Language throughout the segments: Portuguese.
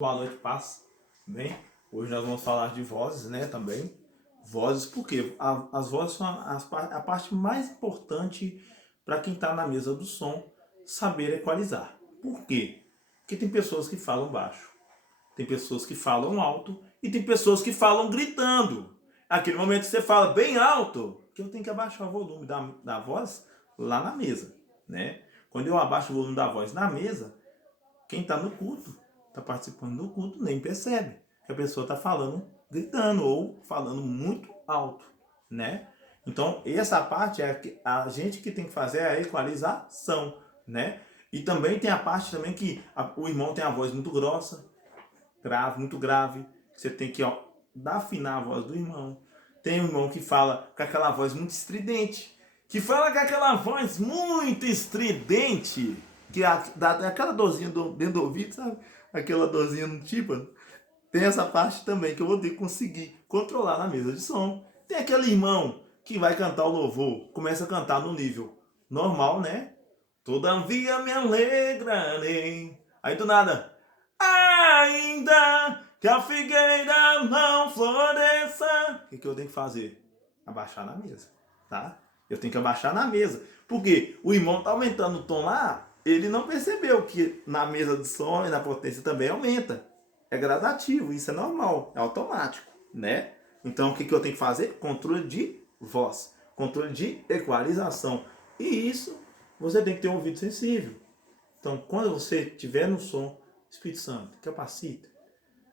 Boa noite, paz. Bem, hoje nós vamos falar de vozes, né, também. Vozes, porque as vozes são a parte mais importante para quem está na mesa do som saber equalizar. Por quê? Porque tem pessoas que falam baixo, tem pessoas que falam alto e tem pessoas que falam gritando. Aquele momento que você fala bem alto, que eu tenho que abaixar o volume da voz lá na mesa, né? Quando eu abaixo o volume da voz na mesa, quem está no culto, está participando do culto, nem percebe que a pessoa está falando, gritando ou falando muito alto, né? Então, essa parte é a gente que tem que fazer a equalização, né? E também tem a parte também que o irmão tem a voz muito grossa, grave, muito grave. Você tem que afinar a voz do irmão. Tem um irmão que fala com aquela voz muito estridente, que fala com aquela voz muito estridente, que dá aquela dorzinha dentro do ouvido, sabe? Aquela dorzinha no tímpano. Tem essa parte também que eu vou ter que conseguir controlar na mesa de som. Tem aquele irmão que vai cantar o louvor, começa a cantar no nível normal, né? Todavia me alegrarei. Aí do nada, ainda que a figueira não floresça. O que eu tenho que fazer? Abaixar na mesa, tá? Eu tenho que abaixar na mesa. Porque o irmão tá aumentando o tom lá, ele não percebeu que na mesa de som e na potência também aumenta. É gradativo, isso é normal, é automático, né? Então o que eu tenho que fazer? Controle de voz, controle de equalização. E isso você tem que ter um ouvido sensível. Então quando você estiver no som, Espírito Santo, capacita,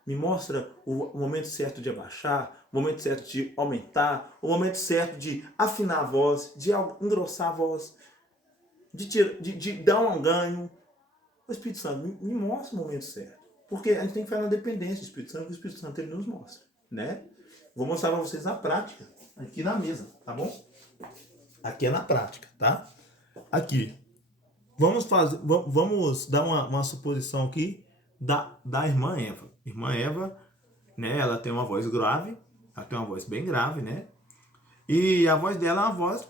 me mostra o momento certo de abaixar, o momento certo de aumentar, o momento certo de afinar a voz, de engrossar a voz, de dar um ganho. O Espírito Santo me mostra o momento certo. Porque a gente tem que fazer uma dependência do Espírito Santo, que o Espírito Santo ele nos mostra, né? Vou mostrar para vocês na prática, aqui na mesa, tá bom? Aqui é na prática, tá? Aqui. Vamos dar uma suposição aqui da irmã Eva. Irmã Eva, né? Ela tem uma voz grave, ela tem uma voz bem grave, né? E a voz dela é uma voz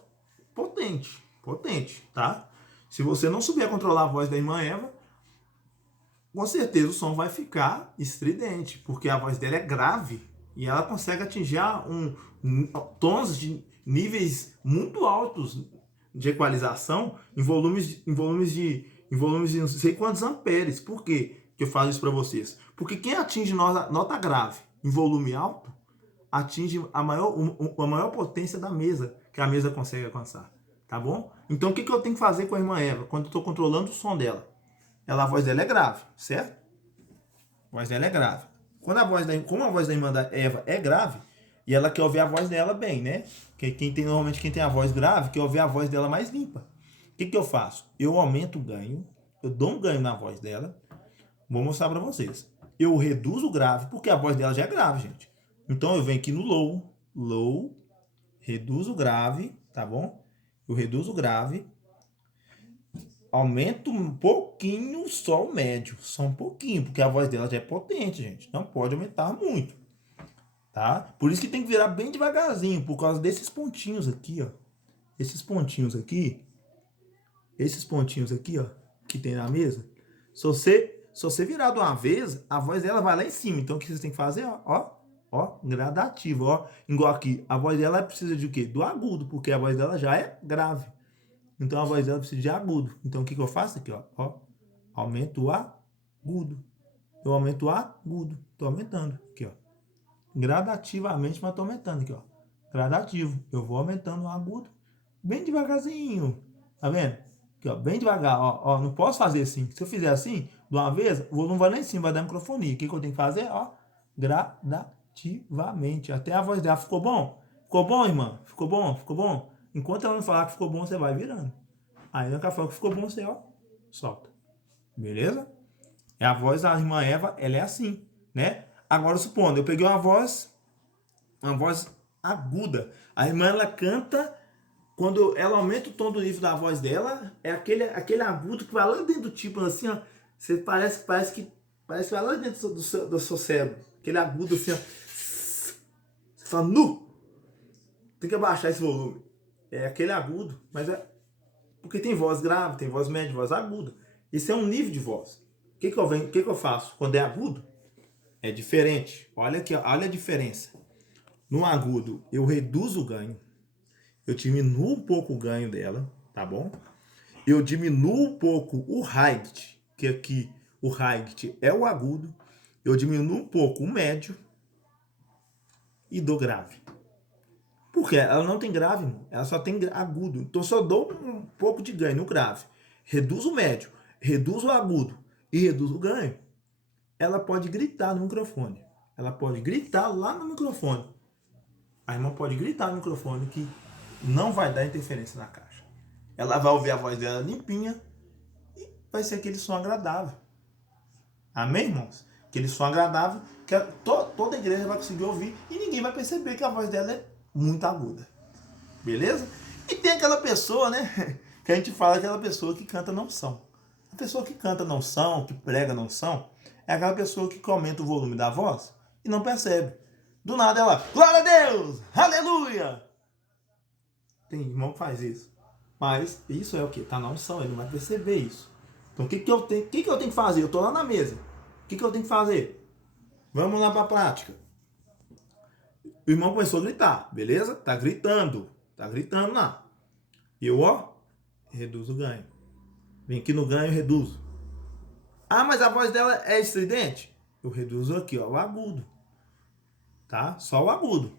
potente, potente, tá? Se você não souber controlar a voz da irmã Eva, com certeza o som vai ficar estridente, porque a voz dela é grave e ela consegue atingir tons de níveis muito altos de equalização em volumes de não sei quantos amperes. Por quê que eu falo isso para vocês? Porque quem atinge nota grave em volume alto atinge a maior potência da mesa que a mesa consegue alcançar, tá bom? Então o que eu tenho que fazer com a irmã Eva quando eu estou controlando o som dela? A voz dela é grave, certo? A voz dela é grave. Como a voz da irmã da Eva é grave, e ela quer ouvir a voz dela bem, né? Normalmente quem tem a voz grave quer ouvir a voz dela mais limpa. O que eu faço? Eu aumento o ganho, eu dou um ganho na voz dela. Vou mostrar para vocês. Eu reduzo o grave, porque a voz dela já é grave, gente. Então eu venho aqui no low, reduzo o grave, tá bom? Eu reduzo o grave, aumento um pouquinho só o médio, só um pouquinho, porque a voz dela já é potente, gente. Não pode aumentar muito, tá? Por isso que tem que virar bem devagarzinho, por causa desses pontinhos aqui, ó. Esses pontinhos aqui, ó, que tem na mesa. Se você virar de uma vez, a voz dela vai lá em cima. Então o que vocês têm que fazer, ó, gradativo, ó. Igual aqui, a voz dela precisa de o quê? Do agudo, porque a voz dela já é grave. Então a voz dela precisa de agudo. Então o que eu faço aqui, ó? Aumento o agudo. Eu aumento o agudo. Tô aumentando aqui, ó. Gradativamente, mas tô aumentando aqui, ó. Gradativo. Eu vou aumentando o agudo bem devagarzinho. Tá vendo? Aqui, ó, bem devagar, ó. Não posso fazer assim. Se eu fizer assim, de uma vez, o volume vai lá em cima, vai dar microfonia. O que eu tenho que fazer? Ó, gradativamente. Até a voz dela ficou bom? Ficou bom, irmã? Ficou bom? Ficou bom? Enquanto ela não falar que ficou bom, você vai virando. Aí ela fala que ficou bom, você, ó, solta. Beleza? É a voz da irmã Eva, ela é assim, né? Agora, supondo, eu peguei uma voz aguda. A irmã, ela canta, quando ela aumenta o tom do nível da voz dela, é aquele agudo que vai lá dentro do tipo, assim, ó. Você parece que vai lá dentro do seu cérebro. Aquele agudo, assim, ó. Você fala, nu! Tem que abaixar esse volume. É aquele agudo, mas é porque tem voz grave, tem voz média, voz aguda. Isso é um nível de voz. O que eu faço quando é agudo? É diferente. Olha aqui, olha a diferença. No agudo, eu reduzo o ganho. Eu diminuo um pouco o ganho dela, tá bom? Eu diminuo um pouco o height, que aqui o height é o agudo. Eu diminuo um pouco o médio e dou grave. Porque ela não tem grave, ela só tem agudo. Então eu só dou um pouco de ganho no grave. Reduzo o médio, reduzo o agudo e reduzo o ganho. Ela pode gritar no microfone. Ela pode gritar lá no microfone. A irmã pode gritar no microfone que não vai dar interferência na caixa. Ela vai ouvir a voz dela limpinha e vai ser aquele som agradável. Amém, irmãos? Aquele som agradável que toda a igreja vai conseguir ouvir e ninguém vai perceber que a voz dela é muito aguda. Beleza? E tem aquela pessoa, né? Que a gente fala, aquela pessoa que canta não são. A pessoa que canta não são, que prega não são, é aquela pessoa que aumenta o volume da voz e não percebe. Do nada ela, glória a Deus, aleluia. Tem irmão que faz isso. Mas isso é o que? Tá na unção, ele não vai perceber isso. Então o que eu tenho que fazer? Eu tô lá na mesa. O que eu tenho que fazer? Vamos lá para a prática. O irmão começou a gritar, beleza? Tá gritando lá. E eu, reduzo o ganho. Vem aqui no ganho e reduzo. Ah, mas a voz dela é estridente? Eu reduzo aqui, o agudo. Tá? Só o agudo.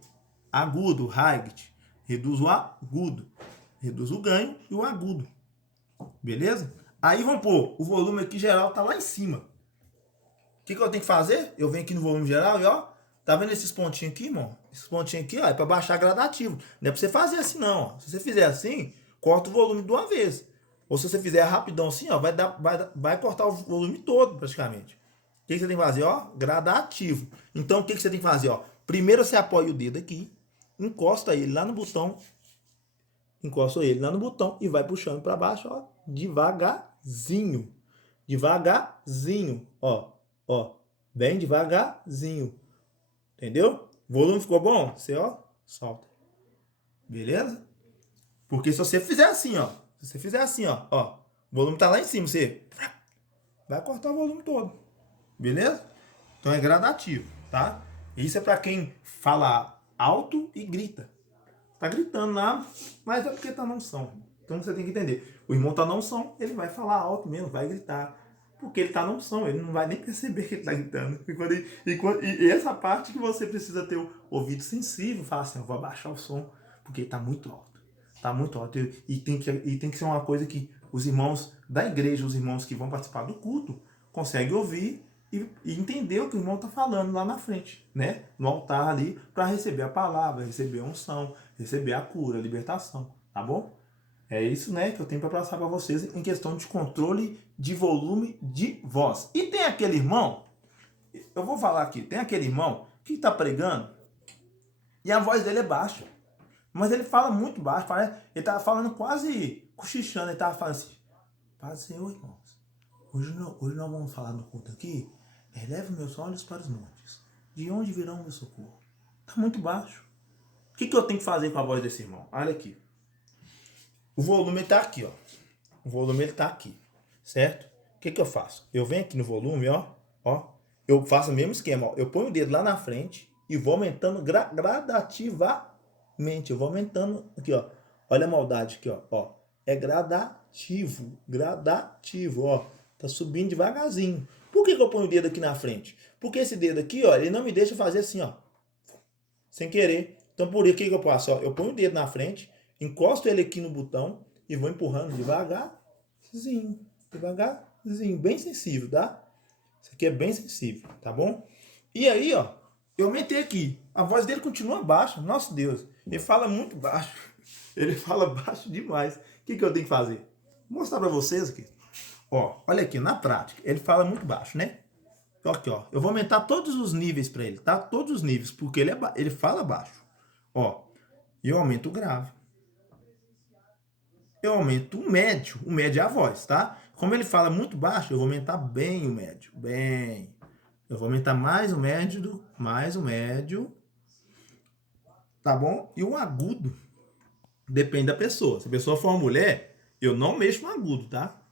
Agudo, height. Reduzo o agudo. Reduzo o ganho e o agudo. Beleza? Aí vamos pôr, o volume aqui geral tá lá em cima. O que eu tenho que fazer? Eu venho aqui no volume geral e tá vendo esses pontinhos aqui, irmão? Esses pontinhos aqui, é para baixar gradativo. Não é para você fazer assim não, Se você fizer assim, corta o volume de uma vez. Ou se você fizer rapidão assim, vai cortar o volume todo praticamente. O que você tem que fazer, Gradativo. Então o que você tem que fazer, Primeiro você apoia o dedo aqui, encosta ele lá no botão, e vai puxando para baixo, devagarzinho. Devagarzinho, bem devagarzinho. Entendeu? O volume ficou bom? Você, solta. Beleza? Porque se você fizer assim, o volume tá lá em cima, você vai cortar o volume todo. Beleza? Então é gradativo, tá? Isso é para quem fala alto e grita. Tá gritando lá, mas é porque tá na unção. Então você tem que entender. O irmão tá na unção, ele vai falar alto mesmo, vai gritar. Porque ele tá na unção, ele não vai nem perceber que ele tá gritando. E essa parte que você precisa ter o ouvido sensível, falar assim, eu vou abaixar o som, porque tá muito alto. Tá muito alto. E tem que ser uma coisa que os irmãos da igreja, os irmãos que vão participar do culto, conseguem ouvir e entender o que o irmão está falando lá na frente, né? No altar ali, para receber a palavra, receber a unção, receber a cura, a libertação, tá bom? É isso, né, que eu tenho para passar para vocês em questão de controle de volume de voz. E tem aquele irmão, eu vou falar aqui, tem aquele irmão que está pregando e a voz dele é baixa, mas ele fala muito baixo, ele está falando quase cochichando, ele estava falando assim, Paz do Senhor, irmãos, hoje nós vamos falar no culto aqui, eleve meus olhos para os montes, de onde virão meu socorro? Está muito baixo. O que eu tenho que fazer com a voz desse irmão? Olha aqui. O volume está aqui, O volume está aqui, certo? O que eu faço? Eu venho aqui no volume, eu faço o mesmo esquema, Eu ponho o dedo lá na frente e vou aumentando gradativamente. Eu vou aumentando aqui, Olha a maldade aqui, É gradativo, Tá subindo devagarzinho. Por que eu ponho o dedo aqui na frente? Porque esse dedo aqui, ele não me deixa fazer assim, sem querer. Então por isso que eu faço, Eu ponho o dedo na frente, encosto ele aqui no botão e vou empurrando devagarzinho, bem sensível, tá? Isso aqui é bem sensível, tá bom? E aí, eu aumentei aqui. A voz dele continua baixa. Nossa Deus, ele fala muito baixo. Ele fala baixo demais. O que eu tenho que fazer? Vou mostrar pra vocês aqui. Olha aqui, na prática, ele fala muito baixo, né? Aqui, eu vou aumentar todos os níveis para ele, tá? Todos os níveis, porque ele fala baixo. E eu aumento o grave. Eu aumento o médio é a voz, tá? Como ele fala muito baixo, eu vou aumentar bem o médio, bem. Eu vou aumentar mais o médio, tá bom? E o agudo, depende da pessoa. Se a pessoa for uma mulher, eu não mexo no agudo, tá?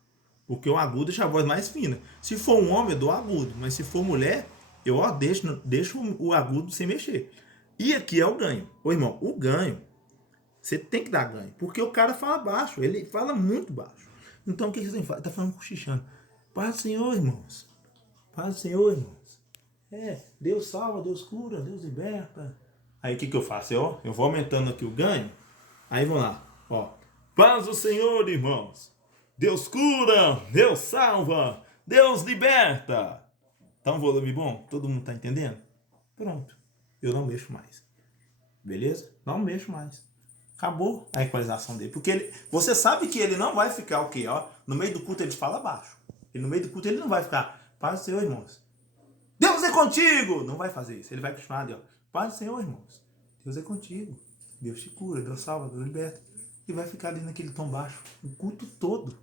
Porque o agudo deixa a voz mais fina. Se for um homem, eu dou agudo. Mas se for mulher, Eu ó, deixo o agudo sem mexer. E aqui é o ganho. Ô irmão, o ganho, você tem que dar ganho. Porque o cara fala baixo, ele fala muito baixo. Então o que você tem que fazer? Ele tá falando cochichando. Paz do Senhor, irmãos. Paz do Senhor, irmãos. Deus salva, Deus cura, Deus liberta. Aí o que eu faço? Eu vou aumentando aqui o ganho. Aí vamos lá. Ó. Paz do Senhor, irmãos. Deus cura, Deus salva, Deus liberta. Tá um volume bom? Todo mundo tá entendendo? Pronto. Eu não mexo mais. Beleza? Não mexo mais. Acabou a equalização dele. Porque você sabe que ele não vai ficar o quê? Ó, no meio do culto ele fala baixo. E no meio do culto ele não vai ficar. Paz do Senhor, irmãos. Deus é contigo! Não vai fazer isso. Ele vai continuar ali, ó. Paz do Senhor, irmãos. Deus é contigo. Deus te cura, Deus salva, Deus liberta. E vai ficar ali naquele tom baixo o culto todo.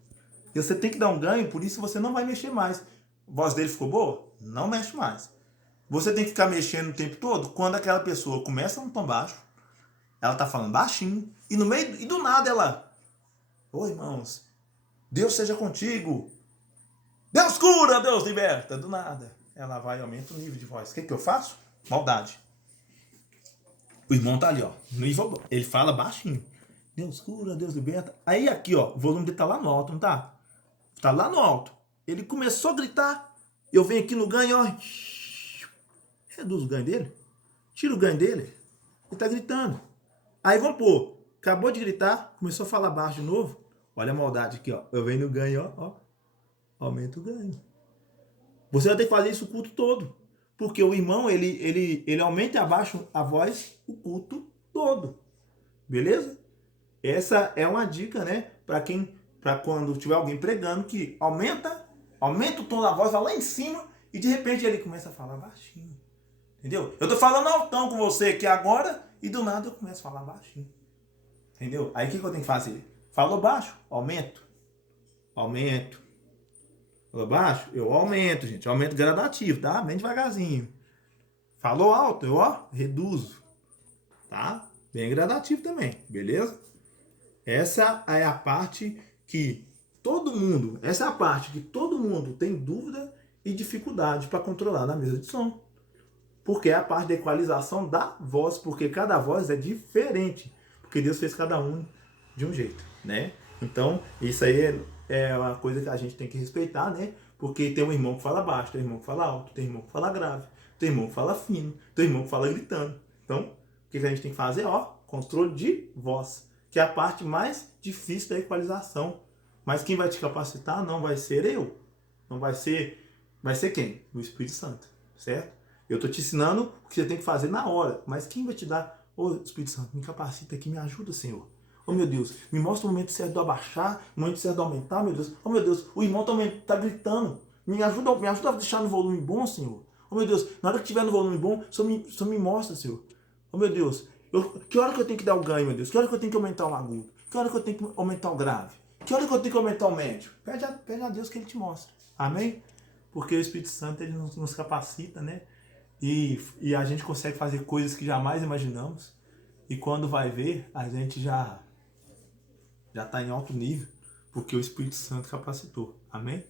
E você tem que dar um ganho, por isso você não vai mexer mais. A voz dele ficou boa? Não mexe mais. Você tem que ficar mexendo o tempo todo quando aquela pessoa começa no tom baixo, ela tá falando baixinho, e no meio, e do nada ela... Ô irmãos, Deus seja contigo. Deus cura, Deus liberta. Do nada. Ela vai e aumenta o nível de voz. O que eu faço? Maldade. O irmão tá ali, ó. Ele fala baixinho. Deus cura, Deus liberta. Aí aqui, ó, o volume dele tá lá no alto, não tá? Tá lá no alto. Ele começou a gritar. Eu venho aqui no ganho, ó. Reduz o ganho dele. Tira o ganho dele. Ele tá gritando. Aí vamos pôr. Acabou de gritar. Começou a falar baixo de novo. Olha a maldade aqui, ó. Eu venho no ganho, ó. Aumenta o ganho. Você vai ter que fazer isso o culto todo. Porque o irmão, ele aumenta e abaixa a voz o culto todo. Beleza? Essa é uma dica, né? Para quando tiver alguém pregando, que aumenta o tom da voz, vai lá em cima e de repente ele começa a falar baixinho. Entendeu? Eu tô falando altão com você aqui agora e do nada eu começo a falar baixinho. Entendeu? Aí o que eu tenho que fazer? Falou baixo? Aumento. Falou baixo? Eu aumento, gente. Aumento gradativo, tá? Bem devagarzinho. Falou alto? Eu, ó, reduzo. Tá? Bem gradativo também. Beleza? Essa é a parte que todo mundo tem dúvida e dificuldade para controlar na mesa de som. Porque é a parte da equalização da voz, porque cada voz é diferente. Porque Deus fez cada um de um jeito, né? Então, isso aí é uma coisa que a gente tem que respeitar, né? Porque tem um irmão que fala baixo, tem um irmão que fala alto, tem um irmão que fala grave, tem um irmão que fala fino, tem um irmão que fala gritando. Então, o que a gente tem que fazer? Ó, controle de voz, que é a parte mais difícil da equalização. Mas quem vai te capacitar não vai ser eu. Não vai ser... Vai ser quem? O Espírito Santo, certo? Eu estou te ensinando o que você tem que fazer na hora. Mas quem vai te dar? Ô Espírito Santo, me capacita aqui, me ajuda, Senhor. Oh meu Deus, me mostra o momento certo de abaixar, o momento certo de aumentar, meu Deus. Oh meu Deus, o irmão também está gritando. Me ajuda a deixar no volume bom, Senhor. Oh meu Deus, na hora que estiver no volume bom, só me mostra, Senhor. Oh meu Deus, que hora que eu tenho que dar o ganho, meu Deus? Que hora que eu tenho que aumentar o agudo? Que hora que eu tenho que aumentar o grave? Que hora que eu tenho que aumentar o médio? Pede a Deus que Ele te mostre. Amém? Porque o Espírito Santo, Ele nos capacita, né? E a gente consegue fazer coisas que jamais imaginamos. E quando vai ver, a gente já está em alto nível, porque o Espírito Santo capacitou. Amém?